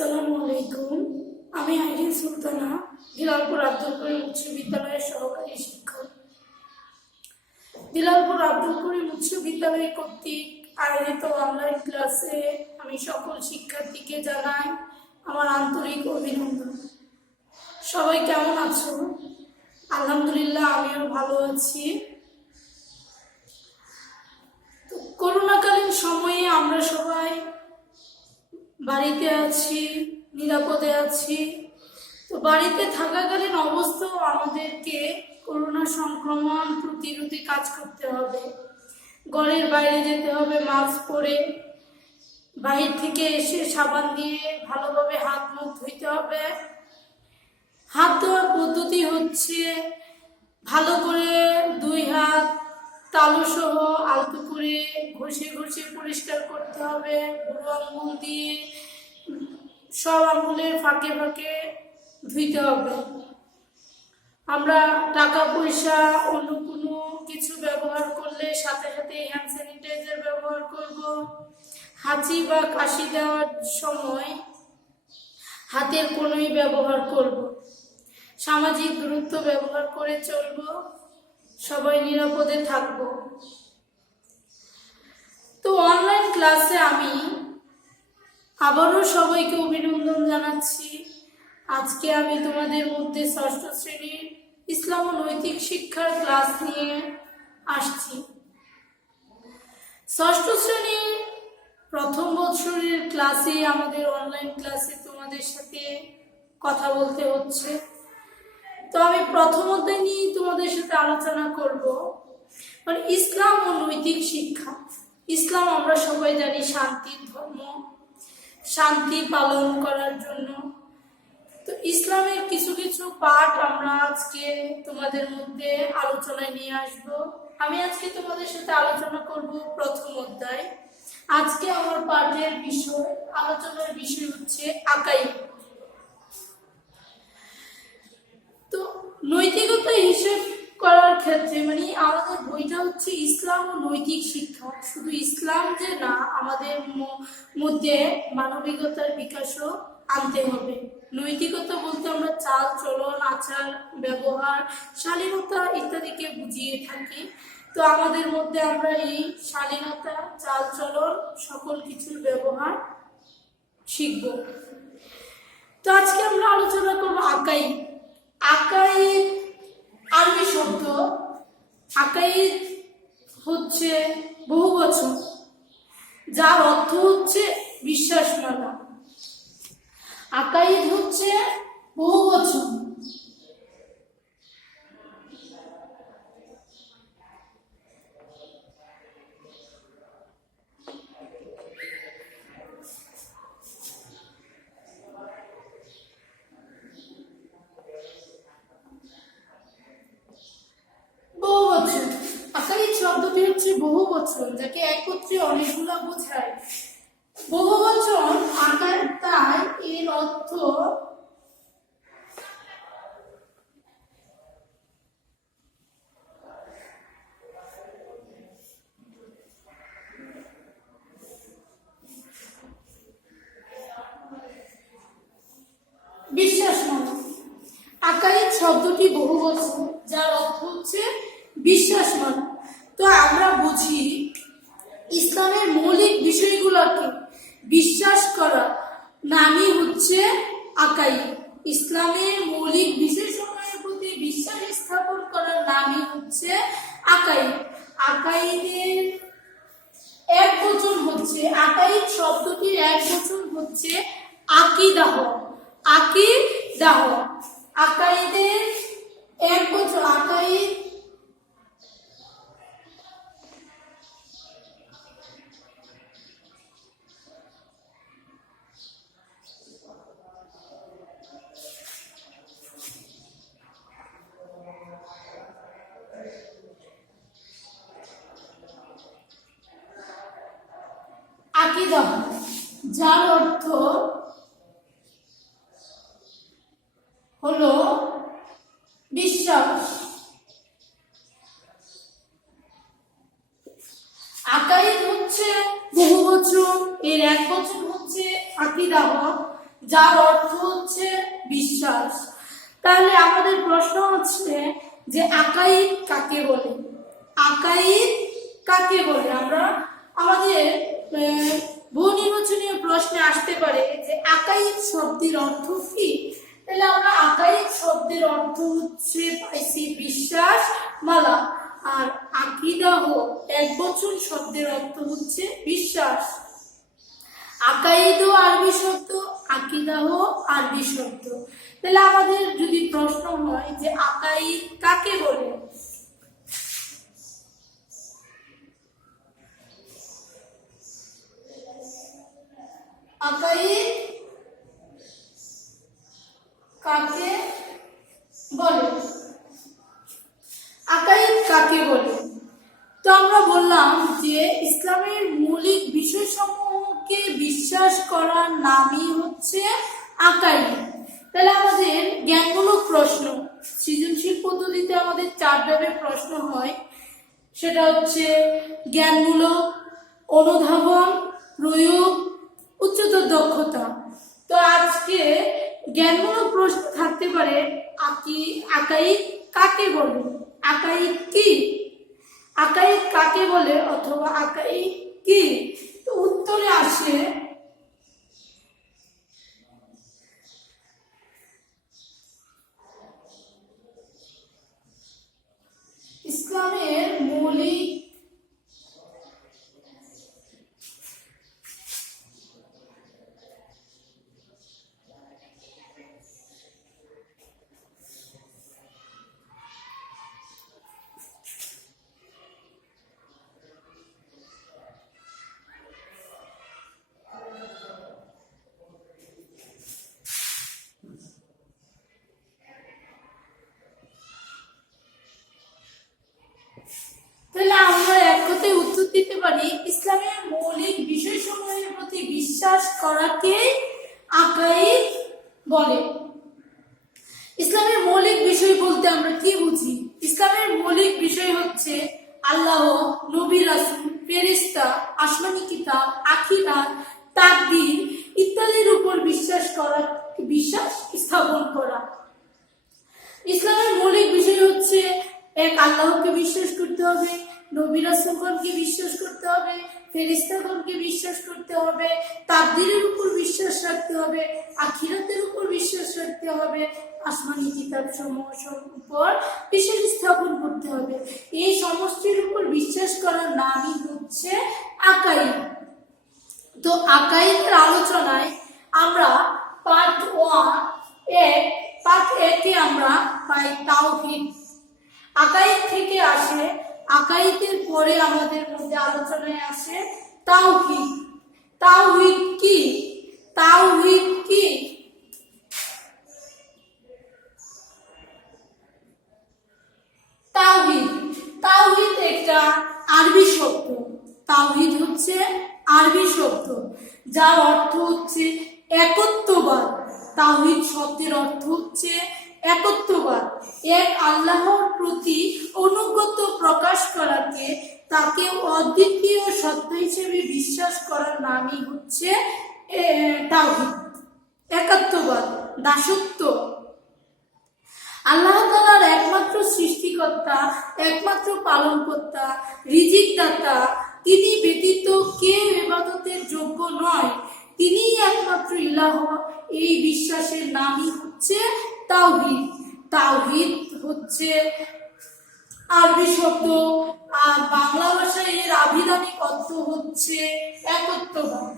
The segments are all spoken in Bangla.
আসসালামু আলাইকুম। আমি আইরিন সুলতানা, দিলালপুর আব্দুল করিম উচ্চ বিদ্যালয়ের সহকারী শিক্ষক। দিলালপুর আব্দুল করিম উচ্চ বিদ্যালয় কর্তৃক আয়োজিত অনলাইন ক্লাসে আমি সকল শিক্ষার্থীকে জানাই আমার আন্তরিক অভিনন্দন। সবাই কেমন আছো? আলহামদুলিল্লাহ, আমিও ভালো আছি। তো করোনাকালীন সময়ে আমরা সবাই বাড়িতে আছি, নিরাপদে আছি। তো বাড়িতে থাকাকালীন অবস্থাও আমাদেরকে করোনা সংক্রমণ প্রতিরোধে কাজ করতে হবে। ঘরের বাইরে যেতে হবে মাস্ক পরে, বাইরে থেকে এসে সাবান দিয়ে ভালোভাবে হাত মুখ ধুইতে হবে। হাত ধোয়ার পদ্ধতি হচ্ছে ভালো করে 2 হাত তালু সহ আলতো করে ঘষে ঘষে পরিষ্কার করতে হবে। বুড়ো আঙুল দিয়ে সব আঙুলের ফাঁকে ফাঁকে ধুইতে হবে। আমরা টাকা পয়সা অন্য কোনো কিছু ব্যবহার করলে সাথে সাথে হ্যান্ড স্যানিটাইজার ব্যবহার করব। হাঁচি বা কাশি দেওয়ার সময় হাতের কোনোই ব্যবহার করব। সামাজিক দূরত্ব ব্যবহার করে চলব। সবাই নিরাপদে থাকব। তো অনলাইন ক্লাসে আমি আবারও সবাইকে অভিনন্দন জানাচ্ছি। আজকে আমি তোমাদের মধ্যে 6ষ্ঠ শ্রেণীর ইসলাম ও নৈতিক শিক্ষার ক্লাস নিয়ে আসছি। 6ষ্ঠ শ্রেণীর প্রথম বছরের ক্লাসে আমাদের অনলাইন ক্লাসে তোমাদের সাথে কথা বলতে হচ্ছে। তো আমি প্রথম অধ্যায় নিয়ে তোমাদের সাথে আলোচনা করব, মানে ইসলাম ও নৈতিক শিক্ষা। ইসলাম আমরা সবাই জানি শান্তির ধর্ম, শান্তি পালন করার জন্য। তো ইসলামের কিছু কিছু পাঠ আমরা আজকে তোমাদের মধ্যে আলোচনায় নিয়ে আসব। আমি আজকে তোমাদের সাথে আলোচনা করব প্রথম অধ্যায়। আজকে আমার পাঠের বিষয়, আলোচনার বিষয় হচ্ছে আকাইদ। তো নৈতিকতা হিসেব করার ক্ষেত্রে মানে আমাদের বইটা হচ্ছে ইসলাম ও নৈতিক শিক্ষা। শুধু ইসলাম যে না, আমাদের মধ্যে মানবিকতার বিকাশও আনতে হবে। নৈতিকতা বলতে আমরা চাল চলন, আচার ব্যবহার, শালীনতা ইত্যাদিকে বুঝিয়ে থাকি। তো আমাদের মধ্যে আমরা এই শালীনতা, চাল চলন সকল কিছুর ব্যবহার শিখব। তো আজকে আমরা আলোচনা করব আকাইদ। আকাইদ আরবি শব্দ। আকাইদ হচ্ছে বহুবচন, যার অর্থ হচ্ছে বিশ্বাস মানা। আকাইদ হচ্ছে বহুবচন। বহুবচন। আকাইদ শব্দটি হচ্ছে বহুবচন, যাকে একত্রে অনেকগুলা বোঝায়। বহুবচন আকার, তাই এর অর্থ বিশ্বাস মানা। আকাইদ শব্দটি বহুবচন, যার অর্থ হচ্ছে বিশ্বাস মানা। তো আমরা বুঝি ইসলামের মৌলিক বিষয়গুলোকে বিশ্বাস করা নামই হচ্ছে আকাইদ। ইসলামের মৌলিক বিষয়সমূহের প্রতি বিশ্বাস স্থাপন করার নামই হচ্ছে আকাইদ। আকাইদের এক বচন হচ্ছে, আকাইদ শব্দটির এক বচন হচ্ছে আকিদাহ। আকিদাহ আকাইদের এক বচন। আকাইদ আকিদাহ, যার অর্থ হলো বিশ্বাস। আকাইদ হচ্ছে বহুবচন, এর এক বচন হচ্ছে আকিদাহ, যার অর্থ হচ্ছে বিশ্বাস। তাহলে আমাদের প্রশ্ন হচ্ছে যে আকাইদ কাকে বলে? আকাইদ কাকে বলে? আমরা আমাদের বহু নির্বাচনীয় প্রশ্নে আসতে পারে যে আকাইদ শব্দের অর্থ কি। তাহলে আমরা আকাইদ শব্দের অর্থ হচ্ছে পাইছি বিশ্বাস মালা, আর আকিদাহ একবচন শব্দের অর্থ হচ্ছে বিশ্বাস। আকাইদ আরবি শব্দ, আকিদাহ আরবি শব্দ। তাহলে আমাদের যদি প্রশ্ন হয় যে আকাইদ কাকে বলে, আকাইদ কাকে বলে? আকাইদ কাকে বলে? তো আমরা বললাম যে ইসলামের মৌলিক বিষয়সমূহকে বিশ্বাস করার নামই হচ্ছে আকাইদ। তাহলে আমাদের জ্ঞানমূলক প্রশ্ন, সৃজনশীল পদ্ধতিতে আমাদের 4 ধাপের প্রশ্ন হয়। সেটা হচ্ছে জ্ঞানমূলক, অনুধাবন, প্রয়োগ, উচ্চতর দক্ষতা। তো আজকে জ্ঞানমূলক প্রশ্ন থাকতে পারে আকাইদ কাকে বলে, আকাইদ কি, আকাইদ কাকে বলে অথবা আকাইদ কি। তো উত্তরে আসে ইসলামের মৌলিক তাহলে আমরা এক কথায় উত্তর দিতে পারি ইসলামের মৌলিক বিষয়সমূহের প্রতি বিশ্বাস করাকে আকাইদ বলে। ইসলামের মৌলিক বিষয় বলতে আমরা কি বুঝি? ইসলামের মৌলিক বিষয় হচ্ছে আল্লাহ, নবী, রাসূল, ফেরেশতা, আসমানী কিতাব, আখিরাত, তাকদীর ইত্যাদির উপর বিশ্বাস করা, বিশ্বাস স্থাপন করা। ইসলামের মৌলিক বিষয় হচ্ছে এক আল্লাহকে বিশ্বাস করতে হবে, নবী রাসূলগণকে বিশ্বাস করতে হবে, ফেরেশতাগণকে বিশ্বাস করতে হবে, তাকদীরের উপর বিশ্বাস রাখতে হবে, আখিরাতের উপর বিশ্বাস রাখতে হবে, আসমানী কিতাব সমূহের উপর বিশ্বাস স্থাপন করতে হবে। এই সমষ্টির উপর বিশ্বাস করার নামই হচ্ছে আকাইদ। তো আকাইদের আলোচনায় আমরা পার্ট 1 আমরা পাই তাওহীদ। আকাইদ থেকে আসে, আকাইদের পরে আমাদের মধ্যে আলোচনায় আসে তাওহীদ। তাওহীদ কি? তাওহীদ কি? তাওহীদ, তাওহীদ একটা আরবি শব্দ। তাওহীদ হচ্ছে আরবি শব্দ যার অর্থ হচ্ছে একত্ববাদ। তাওহীদ শব্দের অর্থ হচ্ছে একত্ববাদ, এক আল্লাহর প্রতি অনুগত প্রকাশ করাকে, তাকে অদ্বিতীয় সত্তা হিসেবে বিশ্বাস করার নামই হচ্ছে তাওহীদ। একাত্মবাদ, দাসত্ব। আল্লাহ তাআলার একমাত্র সৃষ্টিকর্তা, একমাত্র পালনকর্তা, রিজিক দাতা, তিনি ব্যতীত কেউ ইবাদতের যোগ্য নয়, তিনিই একমাত্র ইলাহ। এই বিশ্বাসের নামই হচ্ছে তাওহীদ। তাওহীদ হচ্ছে আরবি শব্দ, আর বাংলা ভাষায় এর আভিধানিক অর্থ হচ্ছে একত্ববাদ।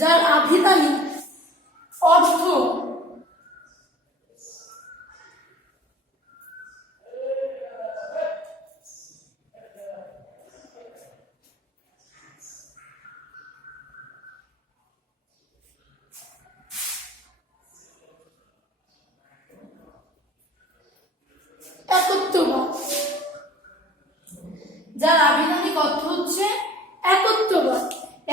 যার আভিধানিক অর্থ একত্ববাদ, যার আভিধানিক অর্থ হচ্ছে একত্ববাদ।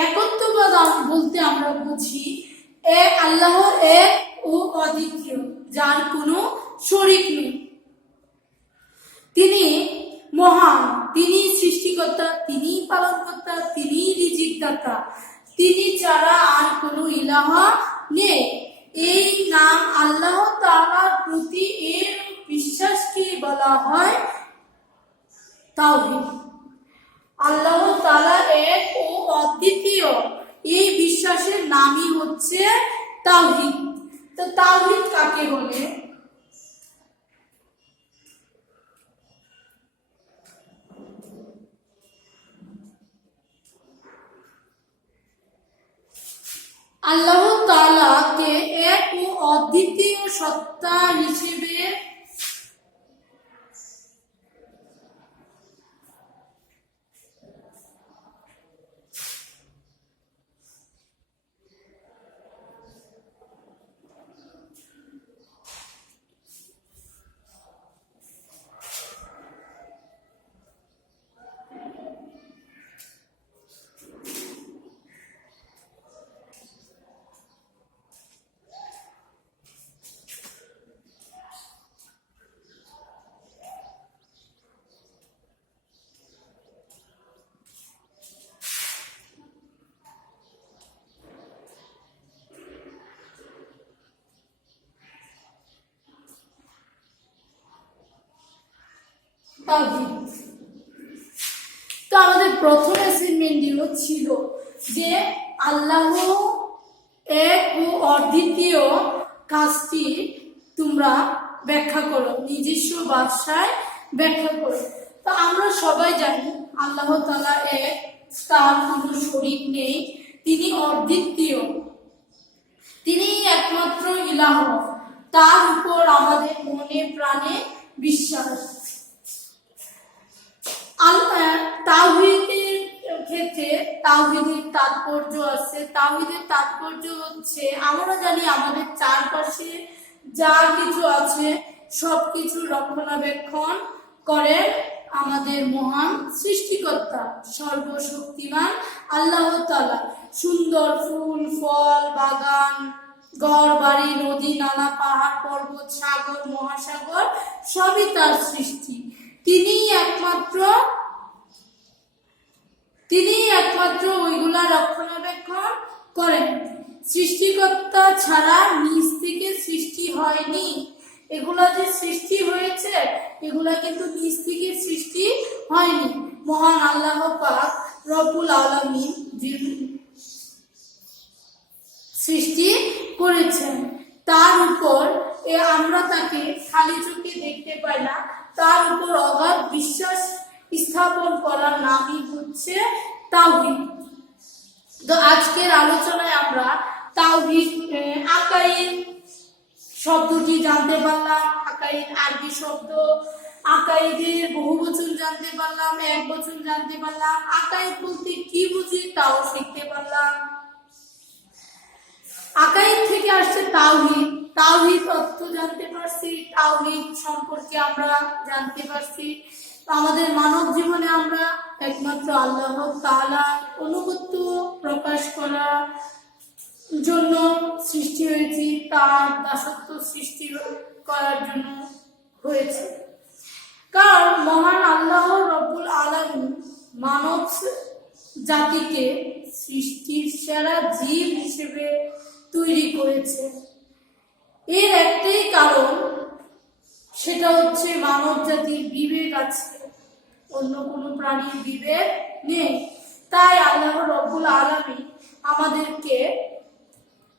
একত্ববাদ বলতে আমরা বুঝি আল্লাহ এক ও অদ্বিতীয়, যার কোনো শরীক নেই। তিনি মহান, তিনি সৃষ্টিকর্তা, তিনি পালনকর্তা, তিনি রিজিকদাতা, তিনি ছাড়া আর কোনো ইলাহা নেই। এই নাম আল্লাহ তাআলার প্রতি এর বিশ্বাসকে বলা হয় তাওহীদ। আল্লাহ তাআলা এক ও অদ্বিতীয়, এই বিশ্বাসের নামই হচ্ছে তাওহীদ। তো তাওহীদ কাকে বলে? আল্লাহ তাআলাকে এক ও অদ্বিতীয় সত্তা হিসেবে তাওহীদ। তো আমাদের প্রথম অ্যাসাইনমেন্টও ছিল যে আল্লাহ এক ও অদ্বিতীয় কাজটি তোমরা ব্যাখ্যা করো, নিজস্ব ভাষায় ব্যাখ্যা করো। তো আমরা সবাই জানি আল্লাহ তাআলা এক, তার কোনো শরীক নেই, তিনি অদ্বিতীয়, তিনি একমাত্র ইলাহ, তার উপর আমাদের মনে প্রাণে বিশ্বাস। তাওহীদের ক্ষেত্রে তাওহীদের তাৎপর্য আছে। তাওহীদের তাৎপর্য হচ্ছে আমরা জানি আমাদের চারপাশে যা কিছু আছে সবকিছু রক্ষণাবেক্ষণ করেন আমাদের মহান সৃষ্টিকর্তা, সর্বশক্তিমান আল্লাহ তাআলা। সুন্দর ফুল, ফল, বাগান, ঘর বাড়ি, নদী, নালা, পাহাড়, পর্বত, সাগর, মহাসাগর সবই তার সৃষ্টি। তিনি একমাত্র ওইগুলা রক্ষণাবেক্ষণ করেন। সৃষ্টিকর্তা ছাড়া নিজ থেকে সৃষ্টি হয়নি। এগুলা যে সৃষ্টি হয়েছে এগুলা কিন্তু নিজ থেকে সৃষ্টি হয়নি। মহান আল্লাহ পাক রব্বুল আলামিন সৃষ্টি করেছেন। তার উপর আমরা তাকে খালি চোখে দেখতে পাই না, তার উপর অগাধ বিশ্বাস স্থাপন করার নামই হচ্ছে তাওহীদ। তো আজকের আলোচনায় আমরা তাওহীদ আকাইদ শব্দটি জানতে পারলাম, আকাইদ আরবি শব্দ, আকাইদের বহুবচন জানতে পারলাম, একবচন জানতে পারলাম, আকাইদ বলতে কি বুঝি তাও শিখতে পারলাম। আকাইদ থেকে আসছে তাওহীদ, তাওহীদ অর্থ জানতে পারছি, তাওহীদ সম্পর্কে আমরা জানতে পারছি। আমাদের মানব জীবনে আমরা একমাত্র আল্লাহ তাআলার আনুগত্য প্রকাশ করার জন্য সৃষ্টি হয়েছি, তার দাসত্ব সৃষ্টি করার জন্য হয়েছে। কারণ মহান আল্লাহ রব্বুল আলামিন মানব জাতিকে সৃষ্টির সেরা জীব হিসেবে তৈরি করেছে। এর একটাই কারণ, সেটা হচ্ছে মানব জাতির বিবেক আছে, অন্য কোনো প্রাণীর বিবেক নেই। তাই আল্লাহ রব্বুল আলামিন আমাদেরকে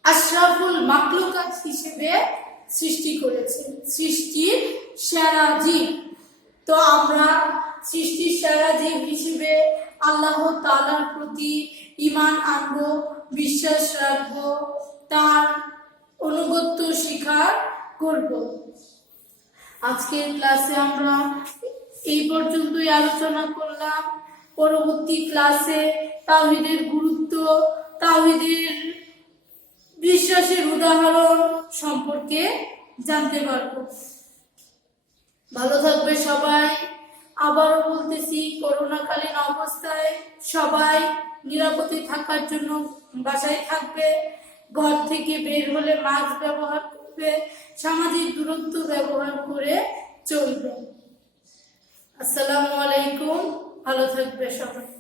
আশরাফুল মাখলুকাত হিসেবে সৃষ্টি করেছে, সৃষ্টির সেরা জীব। তো আমরা সৃষ্টির সেরা জীব হিসেবে আল্লাহ তাআলার প্রতি ঈমান আনবো, বিশ্বাস রাখবো, তার আনুগত্য স্বীকার করব। আজকের ক্লাসে আমরা এই পর্যন্তই আলোচনা করলাম। পরবর্তী ক্লাসে তাওহীদের গুরুত্ব, তাওহীদের বিশ্বাসের উদাহরণ সম্পর্কে জানতে পারব। ভালো থাকবে সবাই। আবারও বলতেছি, করোনাকালীন অবস্থায় সবাই নিরাপদে থাকার জন্য বাসায় থাকবে, ঘর থেকে বের হলে মাস্ক ব্যবহার করবে, সামাজিক দূরত্ব ব্যবহার করে চলবে। আসসালামু আলাইকুম, ভালো থাকবে সবাই।